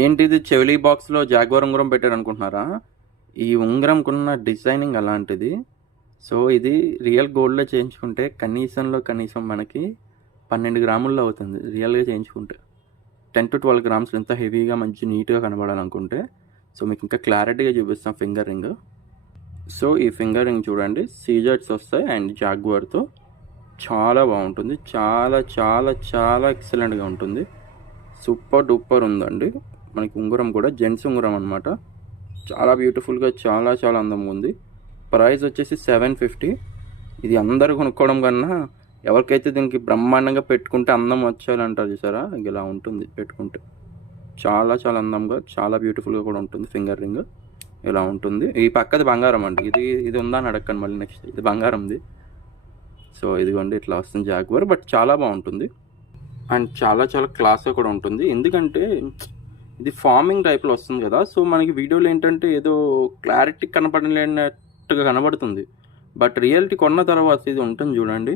ఏంటిది చెవిలీ బాక్స్లో జాగ్వార్ ఉంగరం పెట్టారు అనుకుంటున్నారా? ఈ ఉంగరంకున్న డిజైనింగ్ అలాంటిది. సో ఇది రియల్ గోల్డ్లో చేయించుకుంటే కనీసం మనకి 12 గ్రాముల్లో అవుతుంది రియల్గా చేయించుకుంటే. 10 to 12 గ్రామ్స్ ఎంత హెవీగా మంచి నీట్గా కనబడాలనుకుంటే. సో మీకు ఇంకా క్లారిటీగా చూపిస్తాం ఫింగర్ రింగ్. సో ఈ ఫింగర్ రింగ్ చూడండి, సీజర్స్ వస్తాయి అండ్ జాగ్వార్తో చాలా బాగుంటుంది. చాలా చాలా చాలా ఎక్సలెంట్గా ఉంటుంది. సూపర్ డూపర్ ఉందండి. మనకి ఉంగరం కూడా జెంట్స్ ఉంగరం అనమాట. చాలా బ్యూటిఫుల్గా చాలా చాలా అందంగా ఉంది. ప్రైస్ వచ్చేసి 750. ఇది అందరూ కొనుక్కోవడం కన్నా ఎవరికైతే దీనికి బ్రహ్మాండంగా పెట్టుకుంటే అందం వచ్చాలంటారు చూసారా, ఇలా ఉంటుంది పెట్టుకుంటే. చాలా చాలా అందంగా చాలా బ్యూటిఫుల్గా కూడా ఉంటుంది. ఫింగర్ రింగ్ ఇలా ఉంటుంది. ఈ పక్కది బంగారం అండి. ఇది ఉందా అని అడగండి మళ్ళీ నెక్స్ట్. ఇది బంగారంది. సో ఇదిగోండి ఇట్లా వస్తుంది జాగ్వార్. బట్ చాలా బాగుంటుంది అండ్ చాలా చాలా క్లాస్గా కూడా ఉంటుంది. ఎందుకంటే ఇది ఫార్మింగ్ టైప్లో వస్తుంది కదా. సో మనకి వీడియోలో ఏంటంటే ఏదో క్లారిటీ కనపడలేనట్టుగా కనబడుతుంది. బట్ రియాలిటీ కొన్న తర్వాత ఇది ఉంటుంది చూడండి,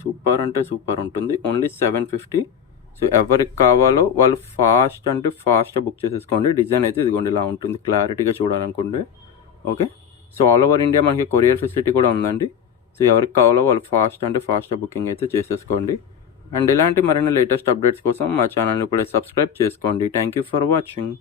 సూపర్ అంటే సూపర్ ఉంటుంది. ఓన్లీ 750. సో ఎవరికి కావాలో వాళ్ళు ఫాస్ట్గా బుక్ చేసేసుకోండి. డిజైన్ అయితే ఇదిగోండి ఇలా ఉంటుంది క్లారిటీగా చూడాలనుకుంటే. Okay. So all over India మనకి కొరియర్ ఫెసిలిటీ కూడా ఉందండి. సో ఎవరికి కావాలో వాళ్ళు ఫాస్ట్గా బుకింగ్ అయితే చేసేసుకోండి. అండ్ ఇలాంటి మరిన్ని లేటెస్ట్ అప్డేట్స్ కోసం మా ఛానల్ని ఇప్పుడే సబ్స్క్రైబ్ చేసుకోండి. Thank you for watching.